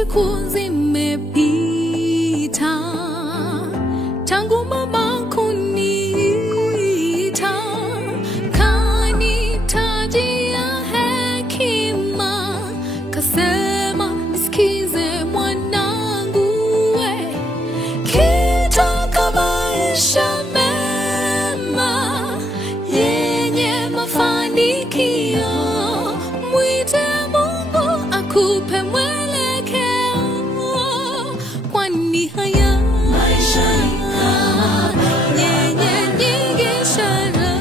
siku zimepita tangu mama kuniita, kanitajia hekima, kasema nisikize mwanangu we, kitaka maisha mema yenye mafanikio, mwite Mungu akupe mwelekeo, kwani haya maisha ni kama yenye nyingi ishara,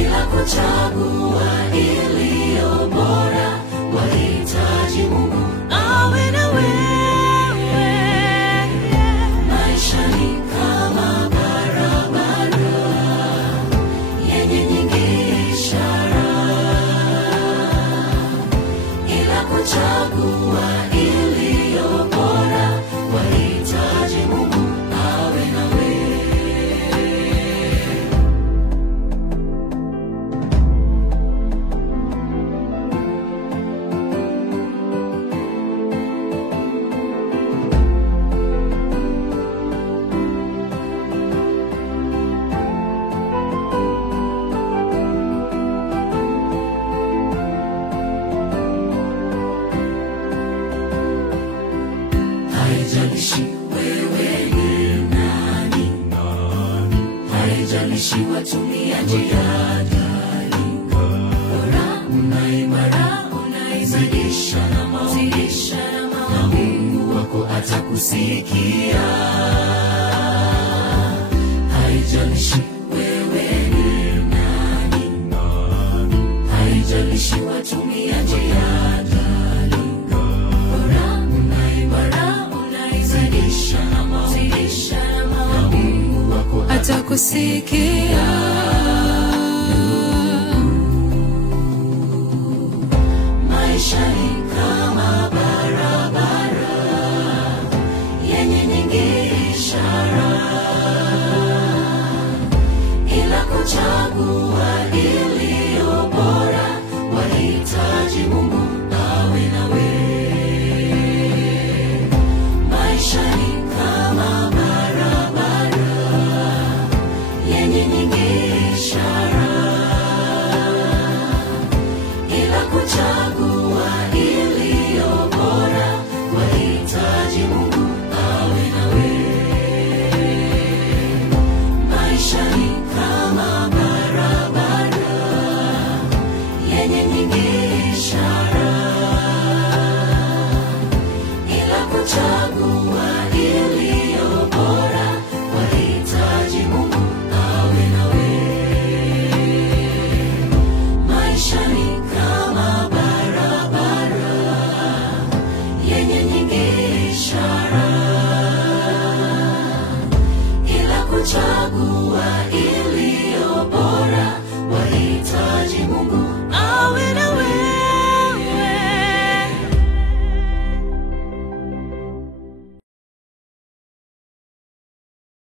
ila kuchagua iliyo bora wahitaji Mungu awe na wewe. Maisha ni kama barabara yenye nyingi ishara, ila kuchagua iliyo bora wahitaji Mungu awe na wewe. Haijalishi wewe ni nani, haijalishi watumia njia gani, bora unaimara, unaizidisha na maombi, na Mungu wako atakusikia. Haijalishi wewe ni nani, haijalishi watumia njia gani, bora unaimara, unaizidisha na maombi, na Mungu wako atakusikia.